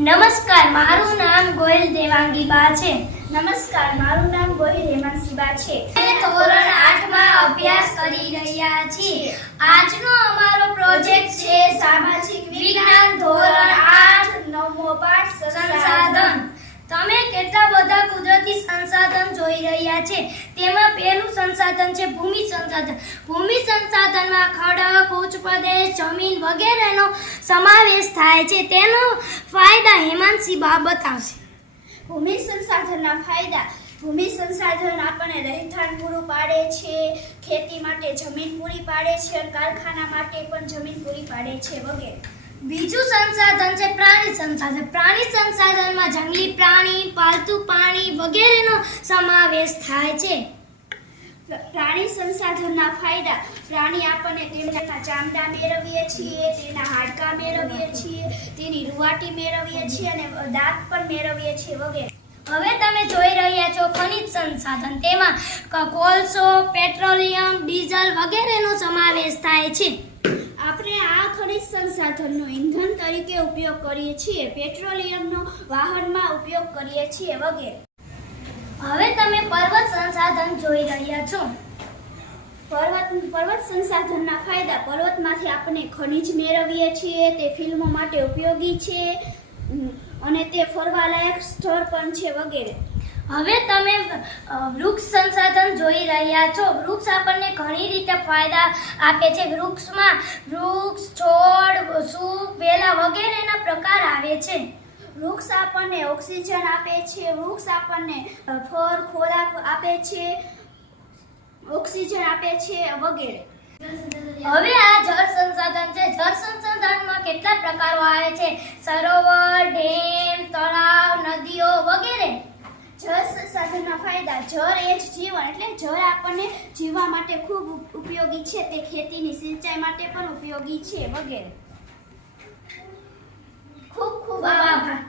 નમસ્કાર, મારું નામ ગોયલ દેવાંગી બા છે. નમસ્કાર, મારું નામ ગોહિલ હેમાંશી બા છે. અમે ધોરણ 8 માં અભ્યાસ કરી રહ્યા છીએ. આજનો અમારો પ્રોજેક્ટ છે સામાજિક વિજ્ઞાન ધોરણ 8 નવમો પાઠ સંસાધન. તમે કેટલા બધા કુદરતી સંસાધન જોઈ રહ્યા છે. તેમાં પહેલું સંસાધન છે ભૂમિ સંસાધન. ભૂમિ સંસાધનમાં ખડક, ઉચ્ચ પ્રદેશ, જમીન વગેરેનો સમાવેશ થાય છે. તેનો ફાયદા હેમાંશી બા બતાવશે. ભૂમિ સંસાધનના ફાયદા. ભૂમિ સંસાધન આપણને રહેઠાણ પૂરું પાડે છે, ખેતી માટે જમીન પૂરી પાડે છે અને કારખાના માટે પણ જમીન પૂરી પાડે છે વગેરે. બીજું સંસાધન છે પ્રાણી સંસાધન. પ્રાણી સંસાધનમાં જંગલી પ્રાણી, પાલતુ પ્રાણી વગેરેનો સમાવેશ થાય છે. પ્રાણી સંસાધનના ફાયદા. પ્રાણી આપણને તેમના ચામડા મેળવીએ છીએ, તેના હાડકાં મેળવીએ છીએ, તેની રૂવાટી મેળવીએ છીએ અને દાંત પણ મેળવીએ છીએ વગેરે. હવે તમે જોઈ રહ્યા છો ખનિજ સંસાધન. તેમાં કોલસો, પેટ્રોલિયમ, ડીઝલ વગેરેનો સમાવેશ થાય છે. આપણે આ ખનિજ સંસાધનનો ઇંધણ તરીકે ઉપયોગ કરીએ છીએ, પેટ્રોલિયમનો વાહનમાં ઉપયોગ કરીએ છીએ વગેરે. હવે તમે પર્વત સંસાધન જોઈ રહ્યા છો. પર્વત સંસાધનના ફાયદા. પર્વતમાંથી આપણે ખનિજ મેળવીએ છીએ, તે ફિલ્મો માટે ઉપયોગી છે અને તે ફરવાલાયક સ્થળ પણ છે વગેરે. હવે તમે વૃક્ષ સંસાધન જોઈ રહ્યા છો. વૃક્ષ આપણને ઘણી રીતે ફાયદા આપે છે. વૃક્ષમાં વૃક્ષ, છોડ, સૂક, વેલા વગેરેના પ્રકાર આવે છે. વૃક્ષ આપણને ઓક્સિજન આપે છે. વૃક્ષ આપણને ફળ, ખોરાક આપે છે, ઓક્સિજન આપે છે વગેરે. હવે આ જળ સંસાધન છે. જળ સંસાધનમાં કેટલા પ્રકારો આવે છે? સરોવર, ડેમ, તળાવ, નદીઓ વગેરે. જળ સંસાધનના ફાયદા. જળ એ જ જીવન, એટલે જળ આપણને જીવવા માટે ખૂબ ઉપયોગી છે. તે ખેતીની સિંચાઈ માટે પણ ઉપયોગી છે વગેરે. ખૂબ ખૂબ આભાર.